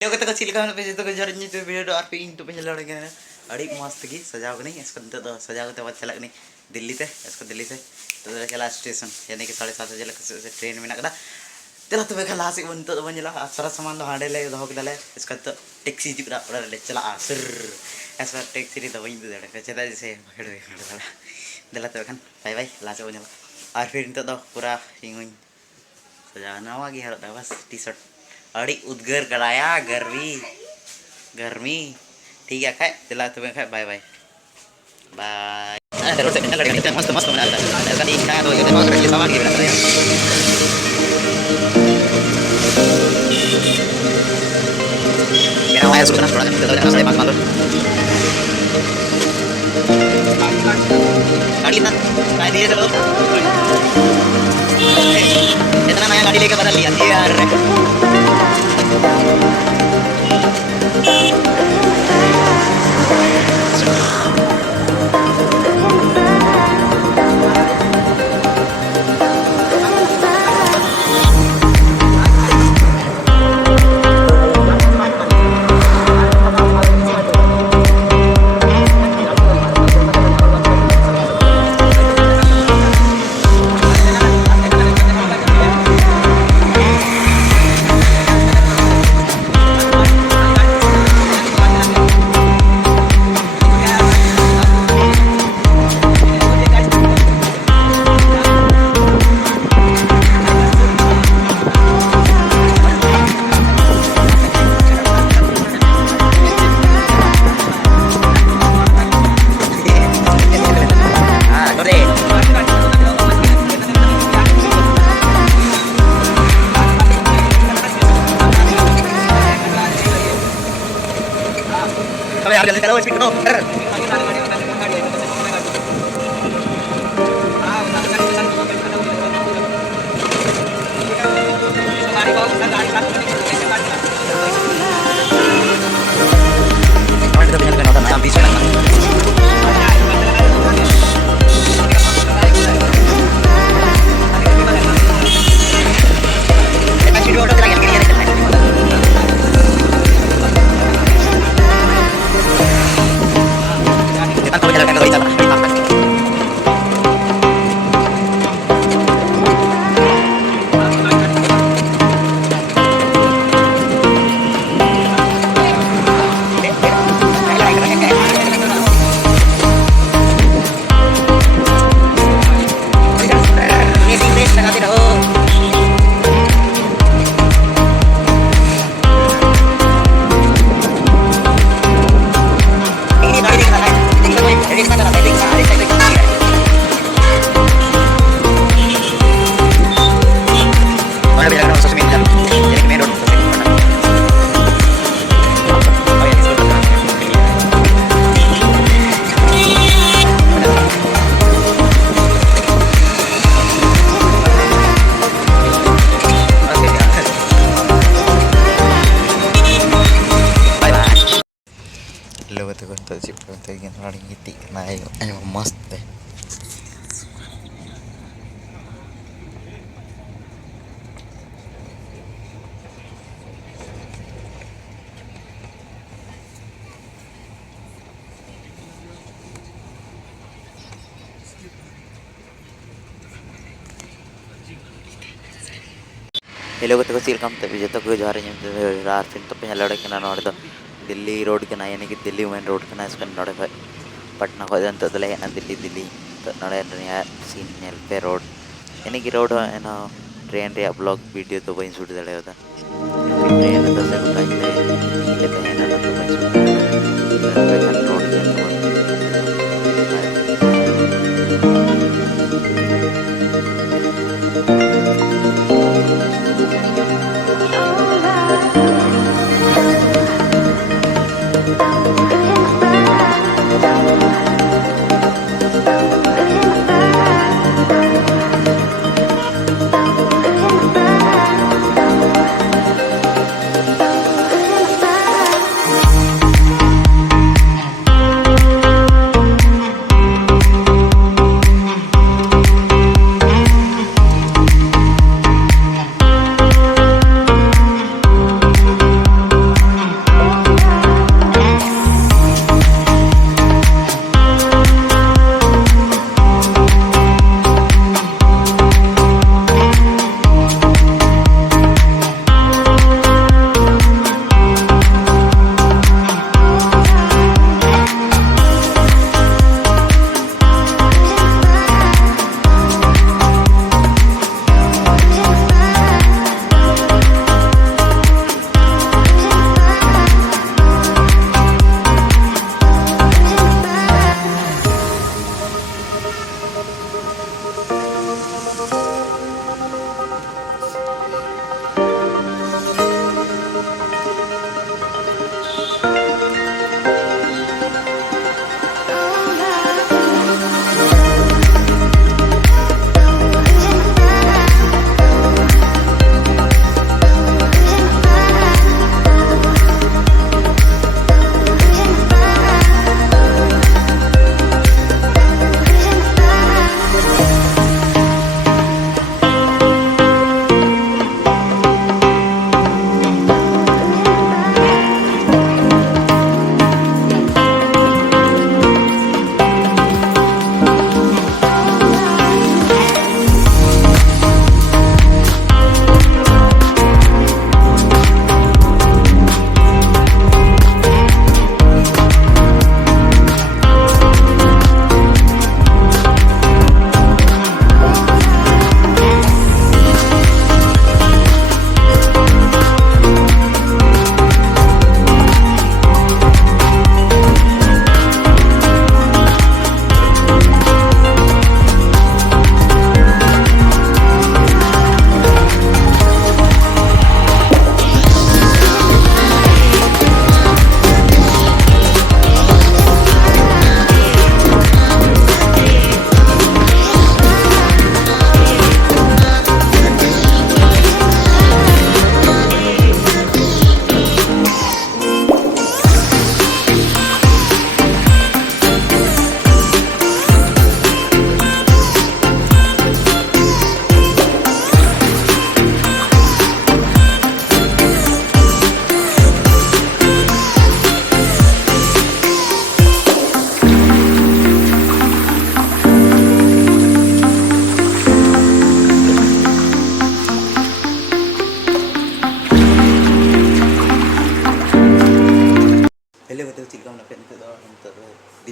Video को chill का पे तो जर नि तो वीडियो आर पे इन तो पे लड़ के अड़ी मस्त की सजाव नहीं इसको तो सजाव के बाद चला नहीं दिल्ली से इसको दिल्ली से तो चला स्टेशन यानी कि 7:30 बजे से ट्रेन में नकदा चला तो बेखा लास्ट बन तो बन जला सारा सामान हांडे ले दो के दले इसका तो टैक्सी जुड़ा उड़ा ले चला सर ऐसा टैक्सी री दवाई दे दे चेता जैसे हेड दला तो kan बाय बाय लास्ट बन जला और फिर तो पूरा इंगुन सजाना वागी हर बस टी-शर्ट अड़ी उद्गर कराया गर्मी गर्मी ठीक है खाए चला तो खाए bye bye bye terus kita lagi kita mast mast mana ada tadi kita tuh itu mau kerja sama gitu ya kita mau sudah sudah kita udah selesai mas mantul गाड़ी ना गाड़ी चलो इतना नया गाड़ी लेके बदल लिया यार Jalan kalau speed no. Kita punya nonton ambis kan. Video udah lagi gini. Untuk sip untuk ingin lari ngitik naik ayo mast deh hello को वेलकम तभी जो को जा रही है रात फिर तो पे लड़के ना नोड़ दो दिल्ली रोड के ना यानी कि दिल्ली मेन रोड के ना इसका नोड़े पे पटना को जन तो ले ना दिल्ली दिल्ली तो नोड़े नया सीन नेल पे रोड यानी कि रोड है ना ट्रेन रे ब्लॉग वीडियो तो वहीं शूट दे होता ट्रेन तो से उठाई ले पे है ना तो वहीं शूट पे रोड के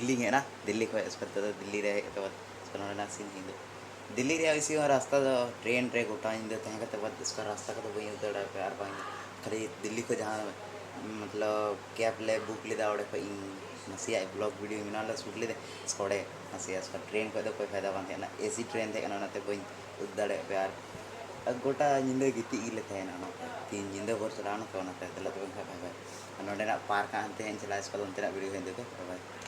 दिल्ली है ना दिल्ली को इसको तो दिल्ली रहे तो इसको ना सीन हिंदू दिल्ली रे इसी रास्ता ट्रेन रे गोटा इंदे तहन के बाद इसका रास्ता का तो वही उतर प्यार पाएंगे खाली दिल्ली को जहाँ मतलब कैब ले बुक लेदा ओडे पे नसिया ब्लॉग वीडियो मिनाला शूट लेदे स्कोडे नसिया इसका ट्रेन को तो कोई फायदा बांध ना एसी ट्रेन थे ना ते बई उदड़े प्यार गोटा निंदे गिती इले थे ना तीन निंदे भर चलाना तो ना ते तला तो भाई भाई नोडे ना पार्क आनते हैं चला इसका तो तेरा वीडियो हिंदे तो भाई